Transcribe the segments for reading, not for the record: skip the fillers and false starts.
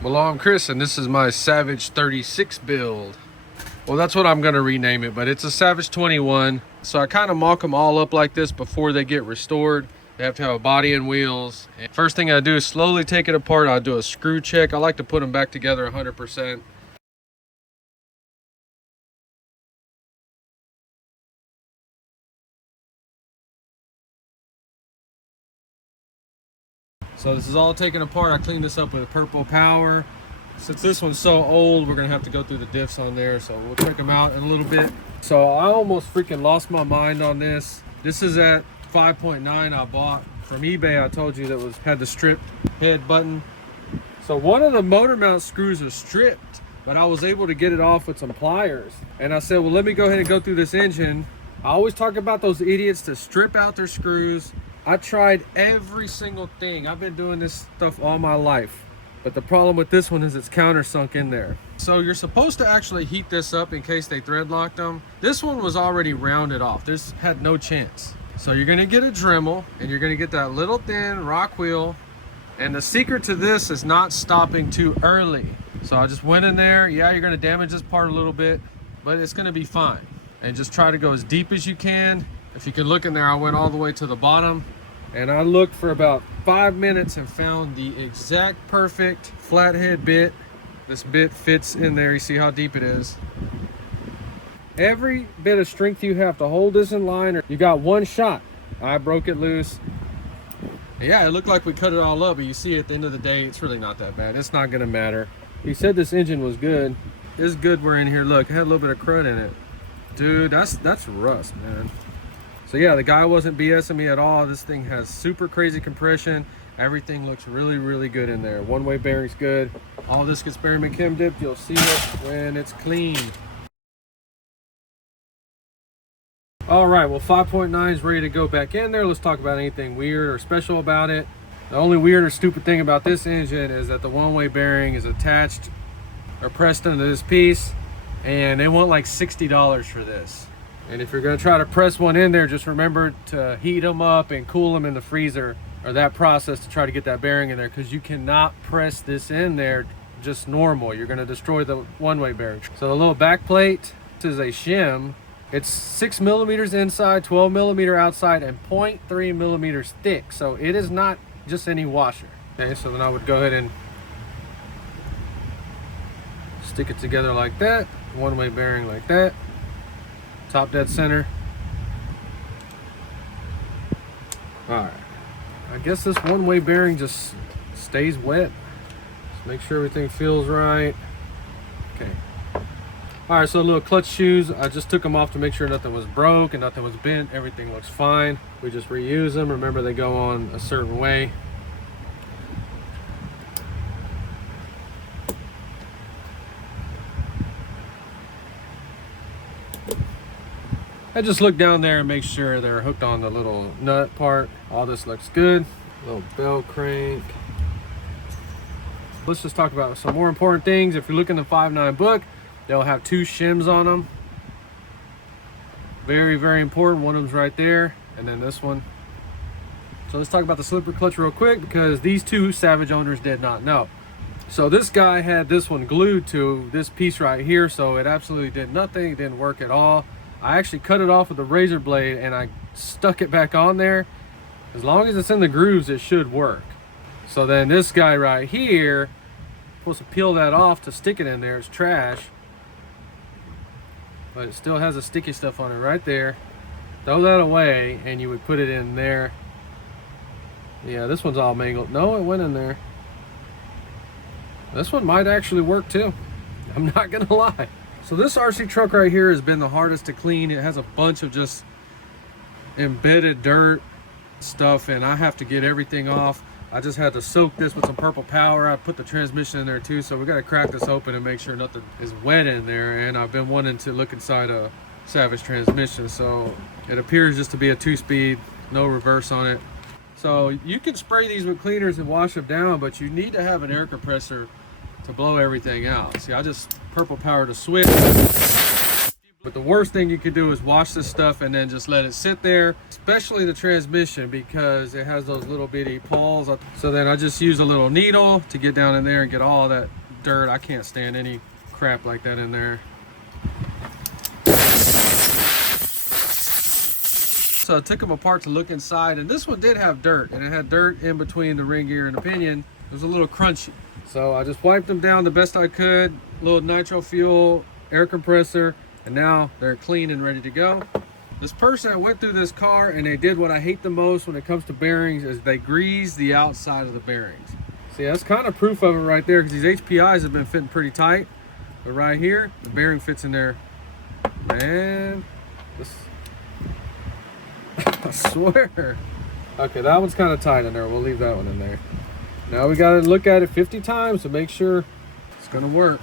Well, I'm Chris, and this is my Savage 36 build. Well, that's what I'm gonna rename it, but it's a Savage 21. So I kind of mock them all up like this before they get restored. They have to have a body and wheels. And first thing I do is slowly take it apart. I'll do a screw check. I like to put them back together 100%. So this is all taken apart. I cleaned this up with a purple power. Since this one's so old, we're gonna have to go through the diffs on there, so we'll check them out in a little bit. So I almost freaking lost my mind on this. This is at 5.9 I bought from eBay. I told you that had the stripped head button. So one of the motor mount screws is stripped, but I was able to get it off with some pliers. And I said, well, let me go ahead and go through this engine. I always talk about those idiots to strip out their screws. I tried every single thing. I've been doing this stuff all my life. But the problem with this one is it's countersunk in there. So you're supposed to actually heat this up in case they thread locked them. This one was already rounded off. This had no chance. So you're gonna get a Dremel and you're gonna get that little thin rock wheel. And the secret to this is not stopping too early. So I just went in there. Yeah, you're gonna damage this part a little bit, but it's gonna be fine. And just try to go as deep as you can. If you can look in there, I went all the way to the bottom. And I looked for about 5 minutes and found the exact perfect flathead bit. This bit fits in there. You see how deep it is. Every bit of strength you have to hold this in line, or you got one shot. I broke it loose. Yeah, it looked like we cut it all up, but you see at the end of the day, it's really not that bad. It's not gonna matter. He said this engine was good. It's good we're in here. Look, it had a little bit of crud in it. Dude, that's rust, man. So yeah, the guy wasn't BSing me at all. This thing has super crazy compression. Everything looks really, really good in there. One-way bearing's good. All this gets Berryman chem dipped. You'll see it when it's clean. All right, well, 5.9 is ready to go back in there. Let's talk about anything weird or special about it. The only weird or stupid thing about this engine is that the one-way bearing is attached or pressed into this piece, and they want like $60 for this. And if you're gonna try to press one in there, just remember to heat them up and cool them in the freezer, or that process to try to get that bearing in there, because you cannot press this in there just normal. You're gonna destroy the one-way bearing. So the little back plate, this is a shim. It's 6 millimeters inside, 12 millimeter outside, and 0.3 millimeters thick. So it is not just any washer. Okay, so then I would go ahead and stick it together like that. One-way bearing like that. Top dead center. All right, I guess this one-way bearing just stays wet. Just make sure everything feels right. Okay. All right, so a little clutch shoes. I just took them off to make sure nothing was broke and nothing was bent. Everything looks fine. We just reuse them. Remember, they go on a certain way. I just look down there and make sure they're hooked on the little nut part. All this looks good. Little bell crank. Let's just talk about some more important things. If you're looking at the 5.9 book, they'll have 2 shims on them. Very, very important. One of them's right there, and then this one. So let's talk about the slipper clutch real quick, because these 2 Savage owners did not know. So this guy had this one glued to this piece right here, so it absolutely did nothing. It didn't work at all. I actually cut it off with a razor blade and I stuck it back on there. As long as it's in the grooves, it should work. So then this guy right here, supposed to peel that off to stick it in there. It's trash, but it still has the sticky stuff on it right there. Throw that away and you would put it in there. Yeah, this one's all mangled. No, it went in there. This one might actually work too. I'm not gonna lie. So this RC truck right here has been the hardest to clean. It has a bunch of just embedded dirt stuff, and I have to get everything off. I just had to soak this with some purple power. I put the transmission in there too, so we got to crack this open and make sure nothing is wet in there. And I've been wanting to look inside a Savage transmission, so it appears just to be a 2-speed, no reverse on it. So you can spray these with cleaners and wash them down, but you need to have an air compressor to blow everything out. See, I just purple powered a switch. A few But the worst thing you could do is wash this stuff and then just let it sit there, especially the transmission, because it has those little bitty pawls. So then I just use a little needle to get down in there and get all that dirt. I can't stand any crap like that in there. So I took them apart to look inside, and this one did have dirt, and it had dirt in between the ring gear and the pinion. It was a little crunchy. So I just wiped them down the best I could, a little nitro fuel, air compressor, and now they're clean and ready to go. This person went through this car and they did what I hate the most when it comes to bearings, is they grease the outside of the bearings. See, that's kind of proof of it right there, because these HPIs have been fitting pretty tight. But right here, the bearing fits in there. Man, this, I swear. Okay, that one's kind of tight in there. We'll leave that one in there. Now we got to look at it 50 times to make sure it's going to work.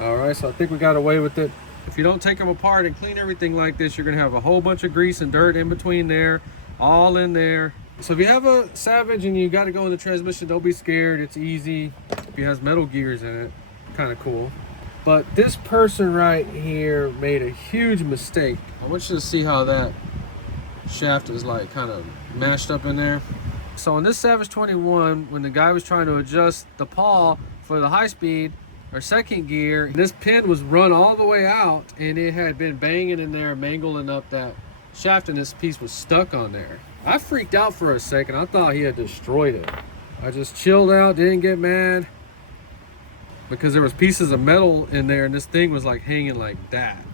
All right, so I think we got away with it. If you don't take them apart and clean everything like this, you're gonna have a whole bunch of grease and dirt in between there, all in there. So if you have a Savage and you got to go in the transmission, don't be scared. It's easy. It has metal gears in it, kind of cool. But this person right here made a huge mistake. I want you to see how that shaft is like kind of mashed up in there. So in this Savage 21, when the guy was trying to adjust the pawl for the high speed, our second gear, this pin was run all the way out, and it had been banging in there, mangling up that shaft, and this piece was stuck on there. I freaked out for a second. I thought he had destroyed it. I just chilled out, didn't get mad, because there was pieces of metal in there, and this thing was like hanging like that.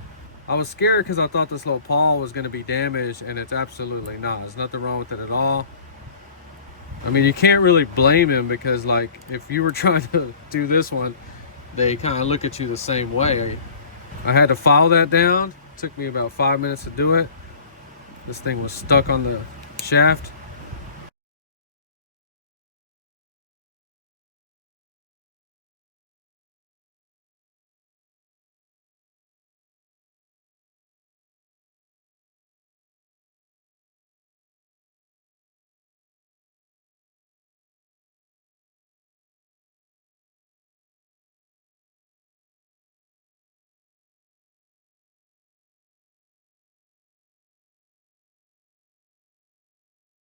I was scared because I thought this little pawl was going to be damaged, and it's absolutely not. There's nothing wrong with it at all. I mean, you can't really blame him, because like if you were trying to do this one, they kind of look at you the same way. I had to file that down. It took me about 5 minutes to do it. This thing was stuck on the shaft.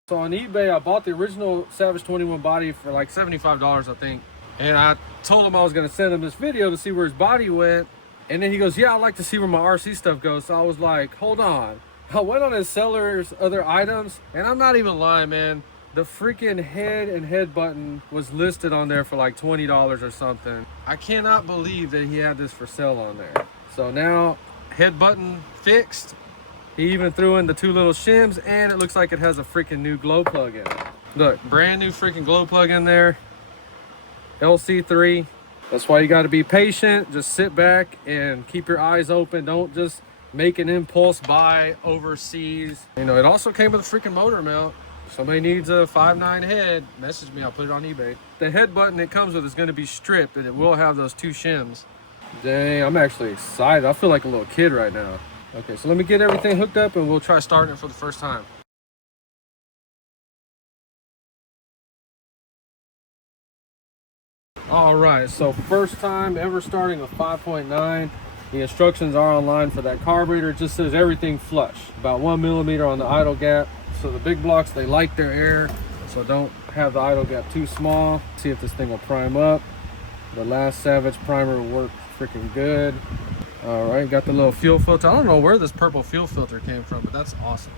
So on eBay, I bought the original Savage 21 body for like $75, I think. And I told him I was gonna send him this video to see where his body went. And then he goes, yeah, I'd like to see where my RC stuff goes. So I was like, hold on. I went on his seller's other items, and I'm not even lying, man. The freaking head and head button was listed on there for like $20 or something. I cannot believe that he had this for sale on there. So now, head button fixed. He even threw in the two little shims, and it looks like it has a freaking new glow plug in it. Look, brand new freaking glow plug in there. LC3. That's why you got to be patient. Just sit back and keep your eyes open. Don't just make an impulse buy overseas. You know, it also came with a freaking motor mount. If somebody needs a 5.9 head, message me. I'll put it on eBay. The head button it comes with is going to be stripped, and it will have those two shims. Dang, I'm actually excited. I feel like a little kid right now. Okay, so let me get everything hooked up and we'll try starting it for the first time. All right, so first time ever starting a 5.9. The instructions are online for that carburetor. It just says everything flush, about 1 millimeter on the idle gap. So the big blocks, they like their air, so don't have the idle gap too small. See if this thing will prime up. The last Savage primer worked freaking good. All right, got the little fuel filter. I don't know where this purple fuel filter came from, but that's awesome.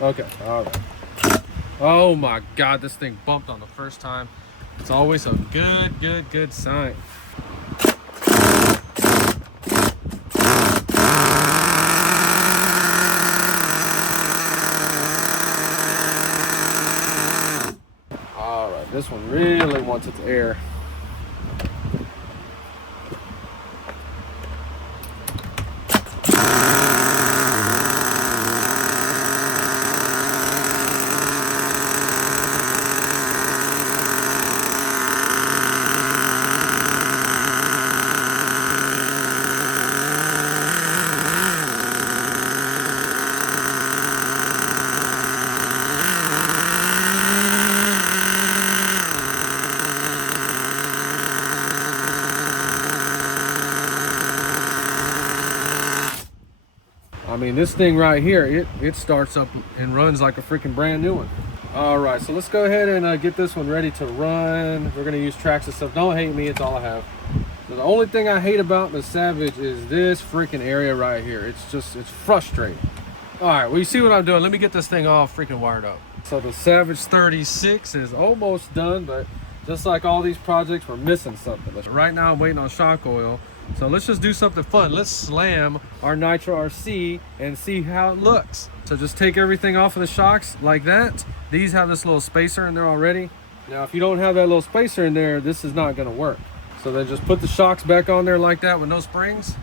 Okay, all right. Oh my God, this thing bumped on the first time. It's always a good sign. All right, this one really wants its air. I mean, this thing right here, it starts up and runs like a freaking brand new one. All right, so let's go ahead and get this one ready to run. We're gonna use tracks and stuff. Don't hate me, it's all I have. So the only thing I hate about the Savage is this freaking area right here. It's frustrating. All right, well, you see what I'm doing. Let me get this thing all freaking wired up. So the Savage 36 is almost done, but just like all these projects, we're missing something. Right now I'm waiting on shock oil. So let's just do something fun. Let's slam our Nitro RC and see how it looks. So just take everything off of the shocks like that. These have this little spacer in there already. Now, if you don't have that little spacer in there, this is not gonna work. So then just put the shocks back on there like that with no springs.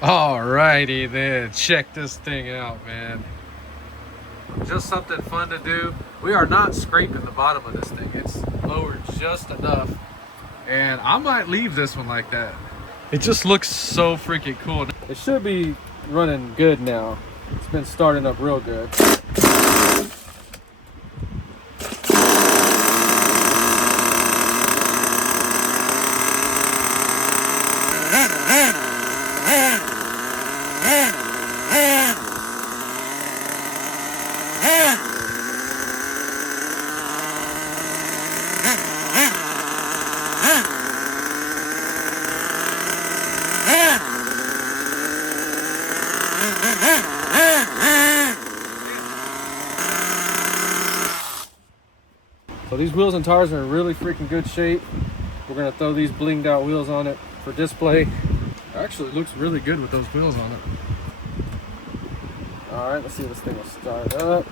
Alrighty then, check this thing out, man. Just something fun to do. We are not scraping the bottom of this thing. It's lowered just enough. And I might leave this one like that. It just looks so freaking cool. It should be running good now. It's been starting up real good. So these wheels and tires are in really freaking good shape. We're gonna throw these blinged out wheels on it for display. Actually, it looks really good with those wheels on it. All right, let's see if this thing will start up.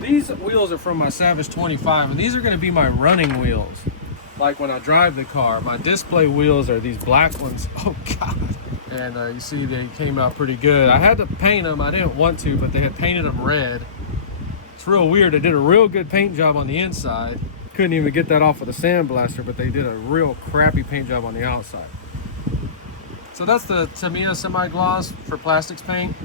These wheels are from my Savage 25, and these are going to be my running wheels. Like when I drive the car, my display wheels are these black ones. Oh God. And you see they came out pretty good. I had to paint them. I didn't want to, but they had painted them red. It's real weird. They did a real good paint job on the inside. Couldn't even get that off with a sandblaster, but they did a real crappy paint job on the outside. So that's the Tamiya semi-gloss for plastics paint.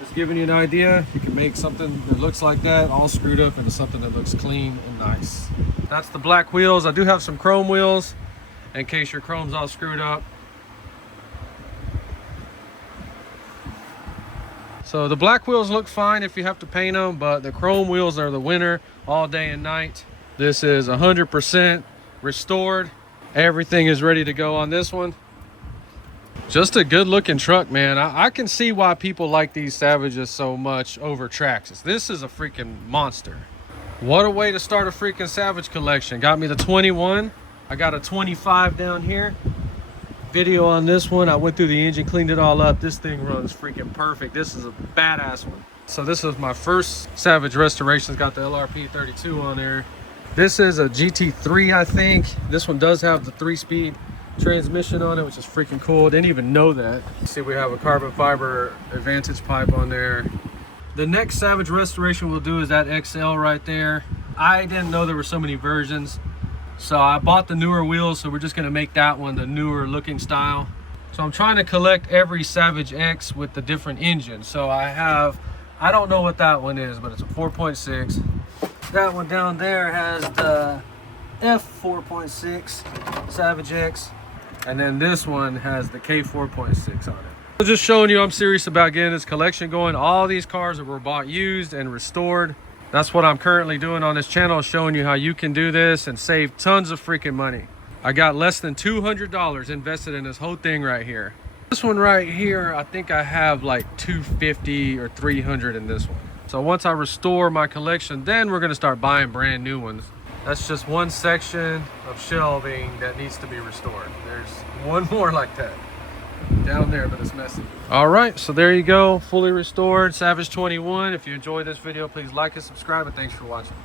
Just giving you an idea. You can make something that looks like that, all screwed up, into something that looks clean and nice. That's the black wheels. I do have some chrome wheels in case your chrome's all screwed up. So the black wheels look fine if you have to paint them, but the chrome wheels are the winner all day and night. This is 100% restored. Everything is ready to go on this one. Just a good looking truck, man. I can see why people like these Savages so much over Traxxas. This is a freaking monster. What a way to start a freaking Savage collection. Got me the 21. I got a 25 down here. Video on this one. I went through the engine, cleaned it all up. This thing runs freaking perfect. This is a badass one. So this is my first Savage restoration. It's got the LRP 32 on there. This is a GT3, I think. This one does have the 3-speed transmission on it, which is freaking cool. Didn't even know that. See, we have a carbon fiber Advantage pipe on there. The next Savage restoration we'll do is that XL right there. I didn't know there were so many versions, so I bought the newer wheels, so we're just gonna make that one the newer looking style. So I'm trying to collect every Savage X with the different engines. So I don't know what that one is, but it's a 4.6. That one down there has the F4.6 Savage X. And then this one has the K4.6 on it. So just showing you I'm serious about getting this collection going. All these cars were bought used and restored. That's what I'm currently doing on this channel, showing you how you can do this and save tons of freaking money. I got less than $200 invested in this whole thing right here. This one right here, I think I have like $250 or $300 in this one. So once I restore my collection, then we're gonna start buying brand new ones. That's just one section of shelving that needs to be restored. There's one more like that down there, but it's messy. All right, so there you go, fully restored Savage 21. If you enjoyed this video, please like and subscribe, and thanks for watching.